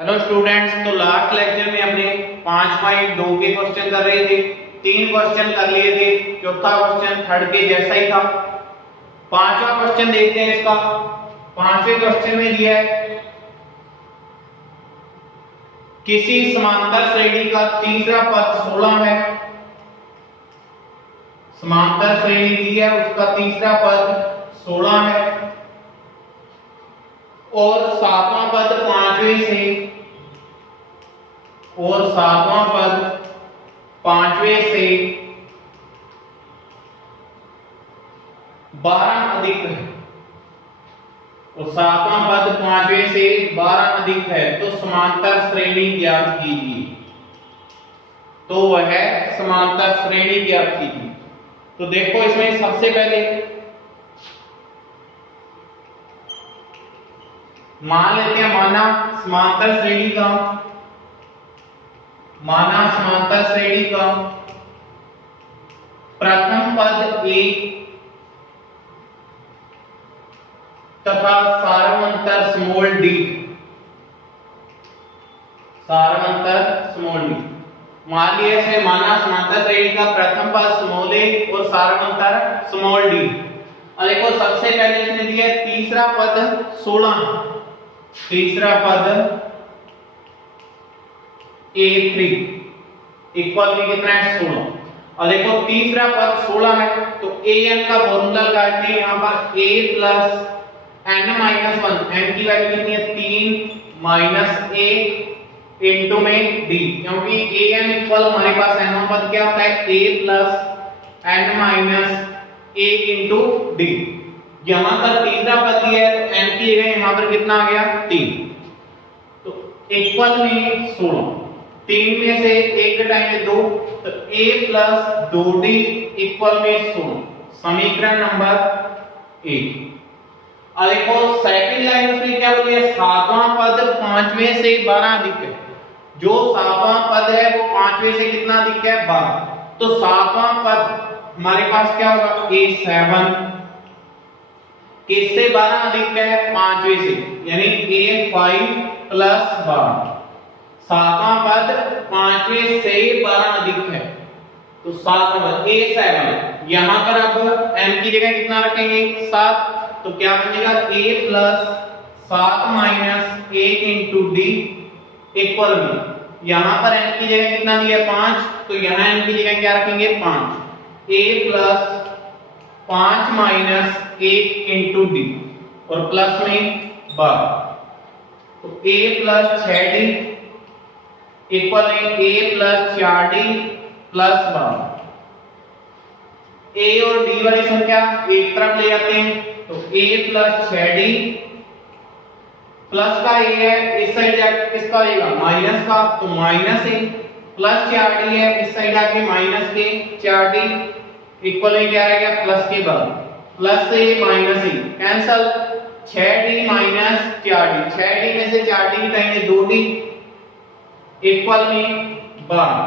Hello students, तो last lecture में हमने 5.2 के क्वेश्चन कर रहे थे। 3 क्वेश्चन कर लिए थे। चौथा क्वेश्चन थर्ड के जैसा ही था। पांचवा क्वेश्चन देखते हैं इसका। पांचवें क्वेश्चन में दिया है किसी समांतर श्रेणी का तीसरा पद 16 है। समांतर श्रेणी दी है, उसका तीसरा पद 16 है और सातवां पद पांचवें से 12 अधिक है और सातवां पद पांचवें से 12 अधिक है, तो समांतर श्रेणी ज्ञात कीजिए। तो वह समांतर श्रेणी ज्ञात कीजिए। तो देखो, इसमें सबसे पहले मान लेते हैं समांतर श्रेणी का प्रथम पद 1 तथा सारवंतर स्मॉल d। मान लिया इसे समांतर श्रेणी का प्रथम पद स्मॉल a और सारवंतर स्मॉल d। और देखो, सबसे पहले इसने दिया तीसरा पद 16। तीसरा पद a3 इक्वल में कितना है 16। और देखो, तीसरा पद 16 है तो an का फॉर्मूला लगाते हैं यहां पर a plus n minus 1। n की वैल्यू कितनी है 3 माइनस 1 इनटू में d, क्योंकि an इक्वल हमारे पास n पद क्या होता है a plus n minus 1 into d। यहां पर तीसरा पद दिया है तो n की जगह यहां पर कितना आ गया 3, तो इक्वल में 16। 3 में से 1 घटाएंगे 2, तो a प्लस 2d इक्वल में 16। समीकरण नंबर 1। और देखो, सेकंड लाइन में क्या बोली है, सातवां पद पांचवें से 12 अधिक है। जो सातवां पद है वो पांचवें से कितना अधिक है 12, तो सातवां पद हमारे पास क्या होगा a7 किससे 12 अधिक है पांचवें से, यानी a5 प्लस 12। सातवां पद पांचवें से 12 अधिक है तो सातवां पद a7। यहां पर अब n की जगह कितना रखेंगे 7, तो क्या बनेगा a plus 7 minus 1 into d equal में, यहां पर n की जगह कितना दिया 5, तो यहां n की जगह क्या रखेंगे 5। a plus 5 minus 1 into d और प्लस में 12, तो a प्लस 6d इक्वल में a plus 4d plus 12। a और d वाली संख्या एक तरफ ले जाते हैं, तो a प्लस 6d प्लस का a है, इस साइड जाके किसका आएगा माइनस का, तो माइनस a प्लस 4d है, इस साइड आके माइनस के 4d इक्वल में क्या आएगा प्लस के बाद प्लस से minus a cancel. 6d minus 4d, 6d में से 4d घटाएंगे 2d इक्वल में 12।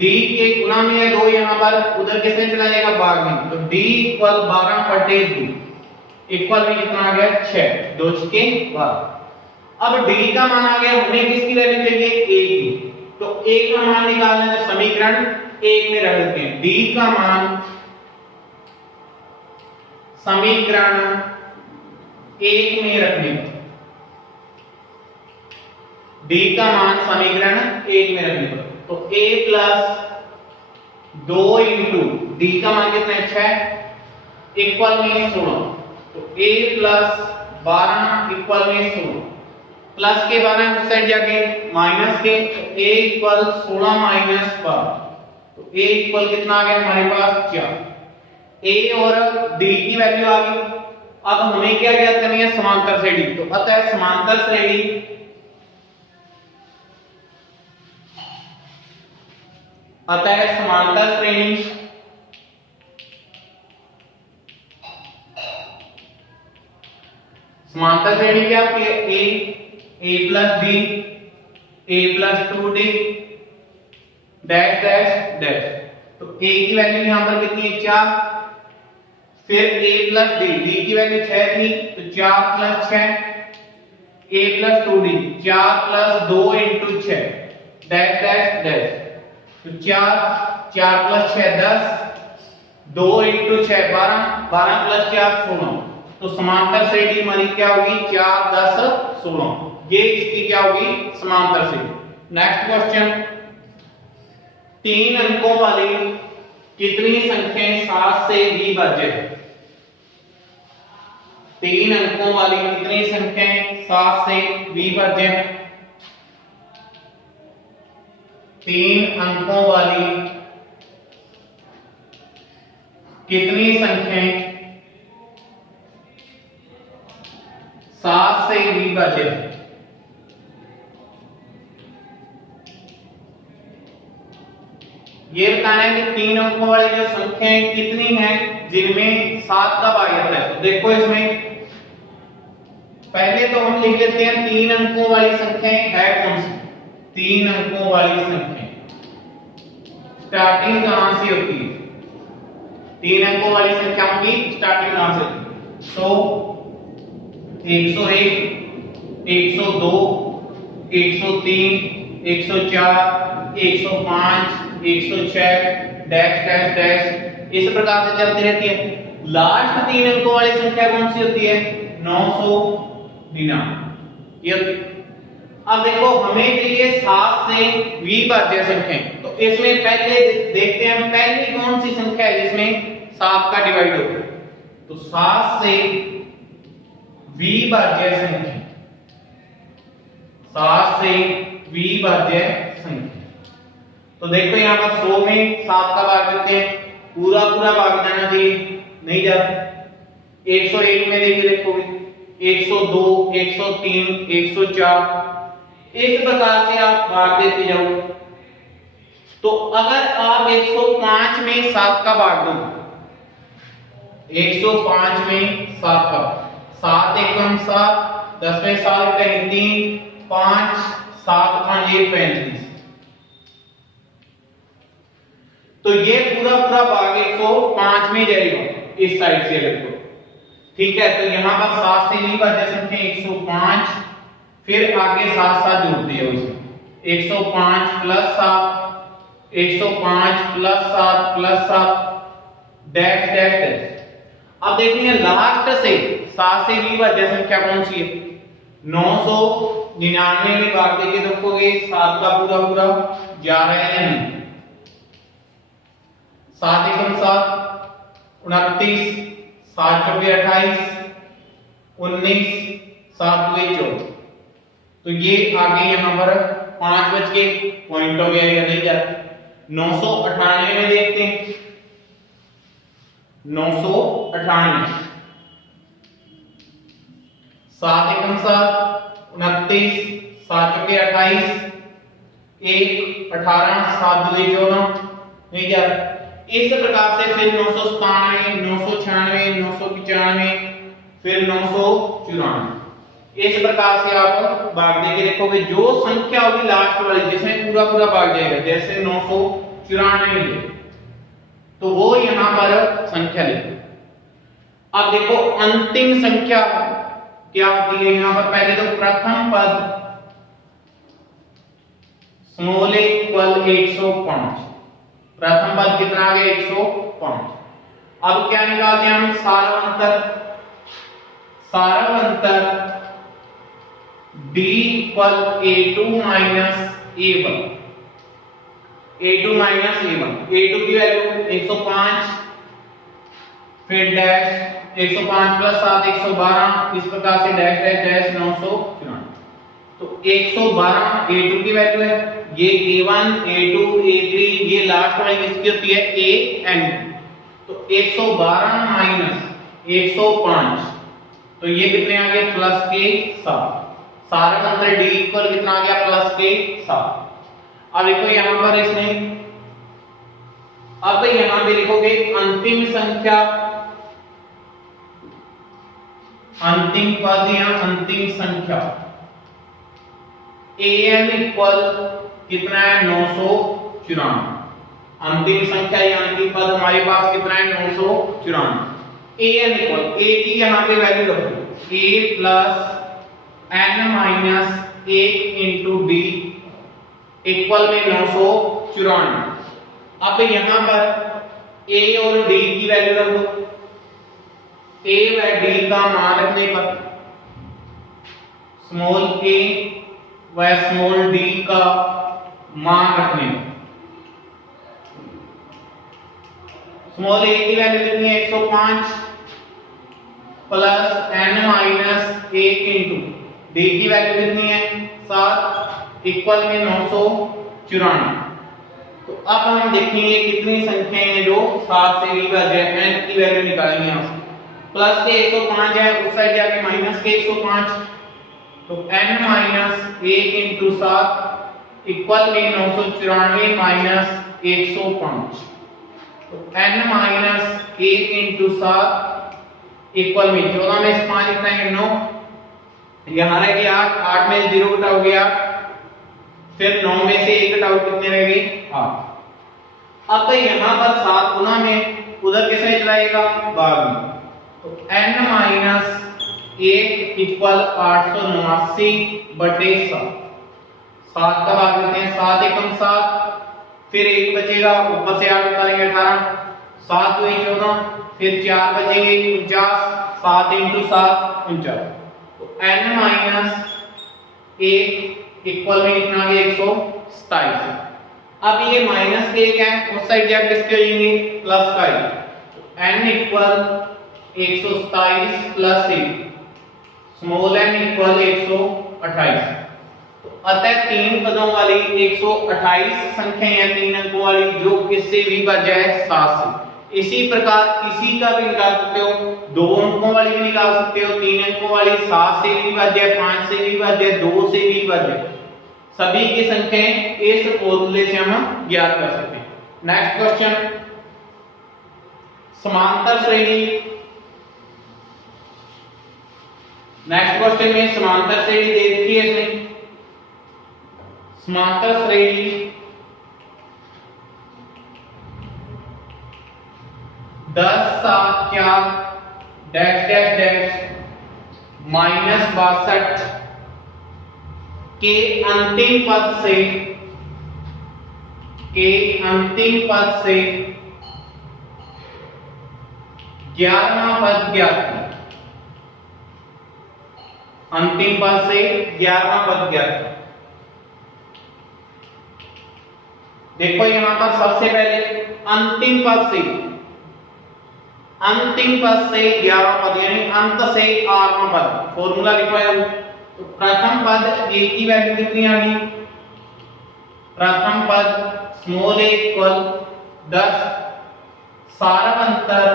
d के गुणा में है 2 यहां पर, उधर किसमें चला जाएगा भाग में, तो d इक्वल 12/2 इक्वल में कितना आ गया 6, 2 के 12। अब d का मान आ गया, हमें किसकी वैल्यू चाहिए a की, तो a का मान निकालना है तो समीकरण 1 में रख देते हैं। d का मान समीकरण 1 में रखने, d का मान समीकरण 1 में रखने पर, तो a प्लस 2 इंटू d का मान कितना है 6 इक्वल में 16, तो a प्लस 12 इक्वल में 16 प्लस के 12 उस साइड जाके माइनस के, तो a इक्वल 16 माइनस 12, तो a इक्वल कितना आ गया हमारे पास 4। a और d की वैल्यू आ गई। अब हमें क्या ज्ञात करनी है समांतर श्रेणी, तो पता है समांतर श्रेणी समांतर श्रेणी क्या आपकी है a plus d a plus 2d dash dash dash, तो a की वैल्यू यहां पर कितनी है 4, फिर a प्लस d, d की वैल्यू 6 थी तो 4 plus 6 a plus 2d 4 plus 2 into 6 dash dash dash. तो 4 प्लस 6 10, 2 इंटू 6 12, 12 प्लस 4 16। तो समांतर श्रेणी हमारी क्या होगी 4 10 16। ये इसकी क्या होगी समांतर श्रेणी। नेक्स्ट क्वेश्चन, 3 अंकों वाली कितनी संख्याएं 7 से विभाज्य है? 3 अंकों वाली कितनी संख्याएं 7 से विभाज्य है? 3 अंकों वाली कितनी संख्याएं 7 से विभाज्य है? ये बताना है कि 3 अंकों वाली जो संख्याएं कितनी हैं जिनमें 7 का भाज्य है। तो देखो इसमें पहले तो हम लिख लेते हैं 3 अंकों वाली संख्याएं है कौन सी? 3 अंकों वाली संख्याएं स्टार्टिंग कहां से होती है? 3 अंकों वाली संख्याओं की स्टार्टिंग कहां से होती है? 100, 101, 102, 103, 104, 105, 106 डैश डैश डैश इस प्रकार से चलती रहती है। लास्ट 3 अंकों वाली संख्या कौन सी होती है? 999। ये अब देखो हमें चाहिए 7 से विभाज्य संख्याएं। तो इसमें पहले देखते हैं हम पहली कौन सी संख्या है जिसमें 7 का डिवाइड हो। तो 7 से विभाज्य संख्या, 7 से विभाज्य संख्या। तो देखो यहां पर 100 में 7 का भाग देते हैं, पूरा पूरा भाग जाना चाहिए, नहीं जाता। 101 में देखोगे 102, 103, 104 इस प्रकार से आप भाग देते जाओगे। तो अगर आप 105 में 7 का भाग दो, 105 में 7 का 7 एकम 7, 10 में 7 कहीं 3 5 7 5 1 35। तो ये पूरा पूरा भाग 105 में जाएगा इस साइड से लगो, ठीक है। तो यहां पर 7 से विभाज्य संख्या 105, फिर आगे 7 7 जोड़ते हैं उसमें 105 plus 7, 105 plus 7 plus 7 dash dash dash. अब देखिए लास्ट से 7 से विभाज्य संख्या कौन सी है? 999 में भाग देके देखोगे 7 का पूरा पूरा जा रहा है या नहीं? 7 एकम 7 29, 7 चौके 28, 19, 7 दुए 24। तो ये आगे यहां पर 5 बच के पॉइंट हो गया या नहीं जा रहा? 998 में देखते हैं, 998 7 एकम 7 29, 7 चौके 28, 1 18, 7 दुए 14 नहीं जा रहा। इस प्रकार से फिर 997, 996, 995, फिर 994 इस प्रकार से आप भाग देके देखोगे जो संख्या होगी लास्ट वाली जिसमें पूरा पूरा भाग जाएगा, जैसे 994 में तो वो यहां पर संख्या लिखो। अब देखो अंतिम संख्या क्या होती है यहां पर? पहले तो प्रथम पद स्मॉल a इक्वल 105, प्रथम पद कितना आ गया 105। अब क्या निकालते हैं हम? सारवंतर, सारवंतर d equal a2 minus a1, a2 minus a1। a2 की वैल्यू 105, फिर डैश 105 प्लस 7 112 इस प्रकार से डैश डैश डैश 994। तो 112 a2 की वैल्यू है, ये a1 a2 a3 ये लास्ट वाली किसकी होती है? a n। तो 112 माइनस 105 तो ये कितने आ गए? प्लस के 7। सारे अंतर d इक्वल कितना आ गया? प्लस के 7। अब देखो यहां पर इसने अब यहां पे लिखोगे अंतिम संख्या, अंतिम पद या अंतिम संख्या an इक्वल कितना है? 994। अंतिम संख्या या अंतिम पद हमारे पास कितना है? 994। an इक्वल a की यहां पे वैल्यू रखो, a plus n minus 1 into D equal में 994। अब यहां पर a और d की वैल्यू रख दो। a व d का मान रखने पर स्मॉल a व स्मॉल d का मान रखने पर स्मॉल a की वैल्यू कितनी है 105 plus n minus 1 into d की वैल्यू कितनी है 7 इक्वल में 994। तो अब हम देखेंगे कितनी संख्याएं हैं जो 7 से विभाज्य है। n की वैल्यू निकालेंगे यहां से। प्लस के 105 है, उस साइड जाके माइनस के 105, तो n माइनस 1 इंटू 7 इक्वल में 994 माइनस 105। तो n माइनस 1 इंटू 7 इक्वल में 14 में से 5 कितना है 9, यहां रह गया 8 में 0 घटाओ गया, फिर 9 में से 1 घटाओ कितने रह गए 8। अब यहां पर 7 गुना में उधर किसने चलाएगा भाग में, तो n माइनस 1 इक्वल 889 बटे 7। 7 का भाग देते हैं, 7 एकम 7, फिर 1 बचेगा, ऊपर से 8 निकालेंगे 18, 7 हुई 14, फिर 4 बचेंगे 49, 7 इंटू 7 49। तो n माइनस 1 इक्वल में कितना आ गया 127। अब ये माइनस के क्या है, उस साइड जाके किसके हो जाएंगे प्लस का है, तो n equal 127 plus 1 small n equal 128। तो अतः 3 पदों वाली 128 संख्याएं हैं 3 अंकों वाली जो किससे विभाज्य है 7 से। इसी प्रकार किसी का भी निकाल सकते हो, 2 अंकों वाली भी निकाल सकते हो, 3 अंकों वाली 7 से विभाज्य है, 5 से विभाज्य है, 2 से विभाज्य है। सभी की संख्याएं इस फॉर्मूले से हम ज्ञात कर सकते हैं। नेक्स्ट क्वेश्चन, समांतर श्रेणी। नेक्स्ट क्वेश्चन में समांतर श्रेणी दे रखी है इसमें। समांतर श्रेणी 10 7 4 डैश डैश डैश माइनस 62 के अंतिम पद से 11वां पद ज्ञात करें। अंतिम पद से 11वां पद ज्ञात करें। देखो यहां पर सबसे पहले अंतिम पद से 11वां पद यानी अंत से 8वां पद फॉर्मूला लिखो है। तो प्रथम पद a की वैल्यू कितनी आ गई, प्रथम पद स्मॉल a इक्वल 10, सारवंतर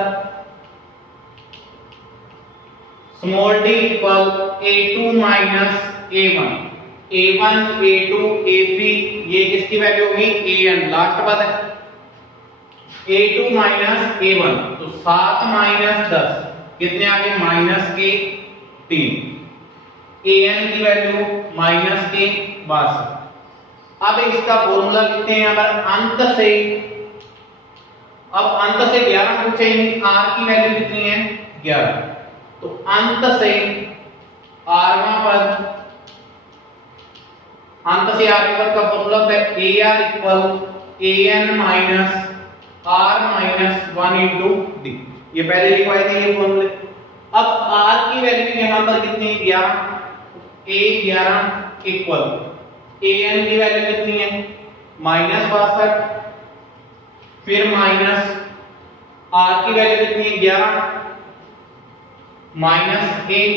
small d equal a2 minus a1, a1 a2 a3 ये किसकी वैल्यू होगी an, लास्ट पद है a2 माइनस a1, तो 7 माइनस 10 कितने आ गए माइनस के 3, an की वैल्यू माइनस के 62। अब इसका फॉर्मूला लिखते हैं यहां पर अंत से, अब अंत से 11 पूछेंगे, r की वैल्यू कितनी है 11, तो अंत से 8वां पद, अंत से 8वें पद का फॉर्मूला होता है ar equal an minus r minus 1 into d। ये पहले लिखवाए थे ये फॉर्मूले। अब r की वैल्यू यहां पर कितनी है 11, a11 इक्वल an की वैल्यू कितनी है माइनस 62, फिर माइनस r की वैल्यू कितनी है 11 माइनस 1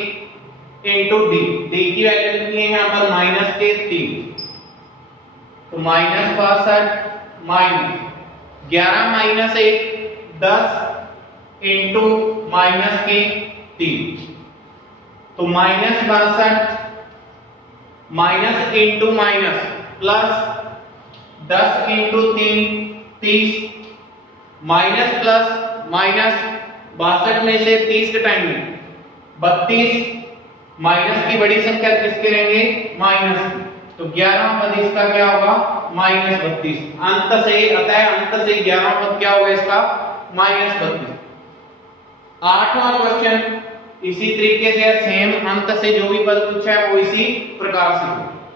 इंटू d, d की वैल्यू कितनी है यहां पर माइनस के 3, तो minus 62 minus 11 minus 1 10 into minus के 3, तो minus 62 minus into minus plus 10 into 3 30, minus plus minus 62 में से 30 घटाएंगे 32, माइनस की बड़ी संख्या किसके रहेंगे माइनस, तो 11वां पद इसका क्या होगा माइनस 32। अंत से अतः अंत से 11वां पद क्या होगा इसका माइनस 32। 8वां क्वेश्चन, इसी तरीके से सेम अंत से जो भी पद पूछा है वो इसी प्रकार से हो।